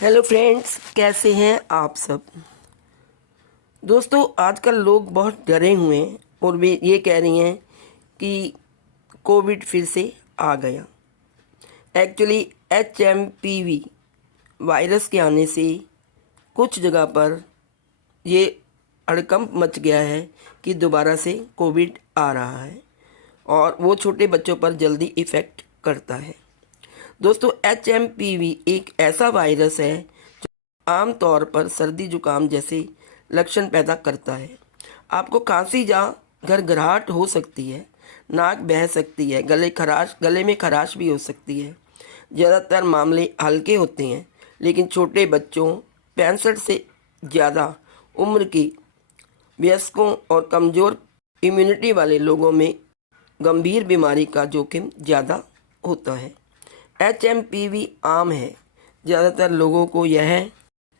Hello friends, कैसे हैं आप सब। दोस्तों, आजकल लोग बहुत डरे हुए हैं और वे ये कह रही हैं कि कोविड फिर से आ गया। एक्चुअली HMPV वायरस के आने से कुछ जगह पर ये हड़कंप मच गया है कि दोबारा से कोविड आ रहा है और वो छोटे बच्चों पर जल्दी इफ़ेक्ट करता है। दोस्तों, HMPV एक ऐसा वायरस है जो आमतौर पर सर्दी जुकाम जैसे लक्षण पैदा करता है। आपको खांसी या घरघराहट हो सकती है, नाक बह सकती है, गले में खराश भी हो सकती है। ज़्यादातर मामले हल्के होते हैं, लेकिन छोटे बच्चों, 65 से ज़्यादा उम्र के वयस्कों और कमज़ोर इम्यूनिटी वाले लोगों में गंभीर बीमारी का जोखिम ज़्यादा होता है। HMPV आम है। ज़्यादातर लोगों को यह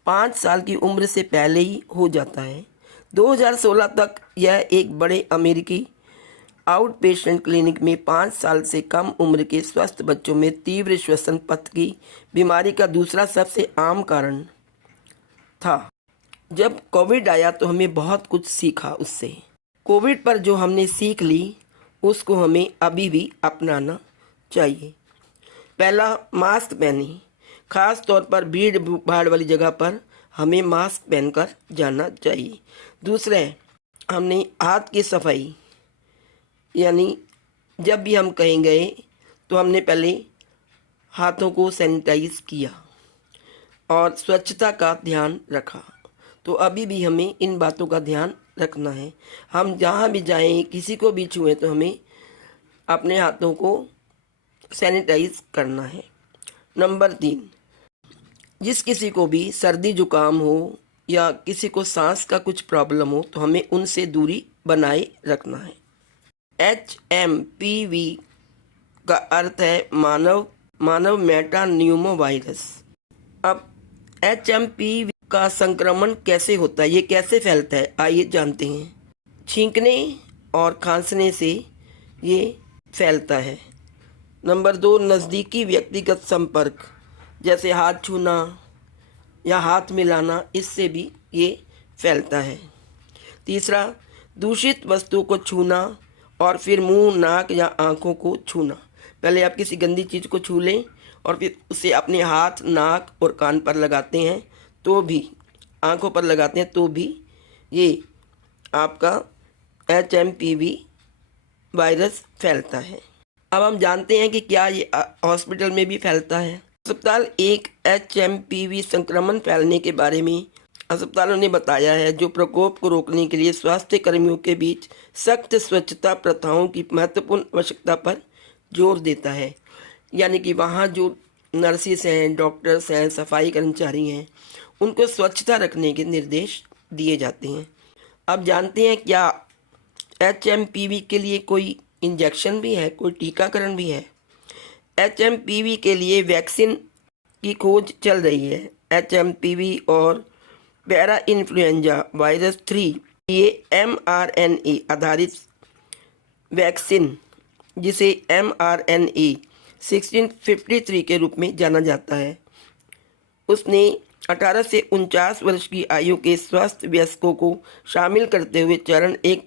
5 साल की उम्र से पहले ही हो जाता है। 2016 तक यह एक बड़े अमेरिकी आउट पेशेंट क्लिनिक में 5 साल से कम उम्र के स्वस्थ बच्चों में तीव्र श्वसन पथ की बीमारी का दूसरा सबसे आम कारण था। जब कोविड आया तो हमें बहुत कुछ सीखा उससे। कोविड पर जो हमने सीख ली उसको हमें अभी भी अपनाना चाहिए। पहला, मास्क पहनें। ख़ास तौर पर भीड़ भाड़ वाली जगह पर हमें मास्क पहनकर जाना चाहिए। दूसरे, हमने हाथ की सफाई, यानी जब भी हम कहीं गए तो हमने पहले हाथों को सैनिटाइज किया और स्वच्छता का ध्यान रखा। तो अभी भी हमें इन बातों का ध्यान रखना है। हम जहाँ भी जाएं, किसी को भी छुएं तो हमें अपने हाथों को सैनिटाइज करना है। नंबर 3, जिस किसी को भी सर्दी जुकाम हो या किसी को सांस का कुछ प्रॉब्लम हो तो हमें उनसे दूरी बनाए रखना है। HMPV का अर्थ है मानव मेटान्यूमो वायरस। अब HMPV का संक्रमण कैसे होता है, ये कैसे फैलता है, आइए जानते हैं। छींकने और खांसने से ये फैलता है। नंबर 2, नज़दीकी व्यक्तिगत संपर्क, जैसे हाथ छूना या हाथ मिलाना, इससे भी ये फैलता है। तीसरा, दूषित वस्तु को छूना और फिर मुंह, नाक या आँखों को छूना। पहले आप किसी गंदी चीज़ को छू लें और फिर उसे अपने हाथ, नाक और कान पर लगाते हैं तो भी, आँखों पर लगाते हैं तो भी ये आपका HMPV वायरस फैलता है। अब हम जानते हैं कि क्या ये हॉस्पिटल में भी फैलता है। अस्पताल एक HMPV संक्रमण फैलने के बारे में अस्पतालों ने बताया है, जो प्रकोप को रोकने के लिए स्वास्थ्य कर्मियों के बीच सख्त स्वच्छता प्रथाओं की महत्वपूर्ण आवश्यकता पर जोर देता है। यानी कि वहाँ जो नर्सिस हैं, डॉक्टर्स हैं, सफाई कर्मचारी हैं, उनको स्वच्छता रखने के निर्देश दिए जाते हैं। अब जानते हैं क्या HMPV के लिए कोई इंजेक्शन भी है, कोई टीकाकरण भी है। HMPV के लिए वैक्सीन की खोज चल रही है। HMPV और पैरा इन्फ्लुएंजा वायरस 3, ये mRNA आधारित वैक्सीन, जिसे mRNA 1653 के रूप में जाना जाता है, उसने 18 से 49 वर्ष की आयु के स्वस्थ वयस्कों को शामिल करते हुए चरण 1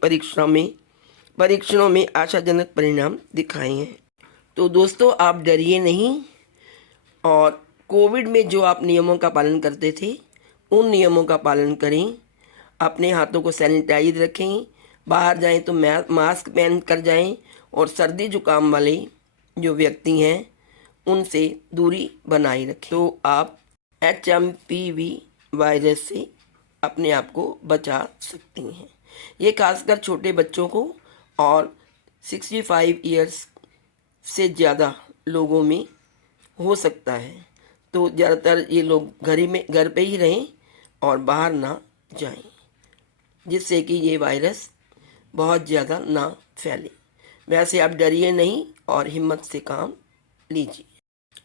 परीक्षणों में आशाजनक परिणाम दिखाए हैं। तो दोस्तों, आप डरिए नहीं और कोविड में जो आप नियमों का पालन करते थे उन नियमों का पालन करें। अपने हाथों को सैनिटाइज रखें, बाहर जाएं तो मास्क पहन कर जाएं और सर्दी जुकाम वाले जो व्यक्ति हैं उनसे दूरी बनाए रखें। तो आप HMPV वायरस से अपने आप को बचा सकती हैं। ये खासकर छोटे बच्चों को और 65 इयर्स से ज़्यादा लोगों में हो सकता है। तो ज़्यादातर ये लोग घर पे ही रहें और बाहर ना जाएं, जिससे कि ये वायरस बहुत ज़्यादा ना फैले। वैसे आप डरिए नहीं और हिम्मत से काम लीजिए।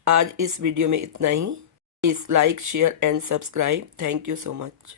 आज इस वीडियो में इतना ही। Please like, share and subscribe. Thank you so much.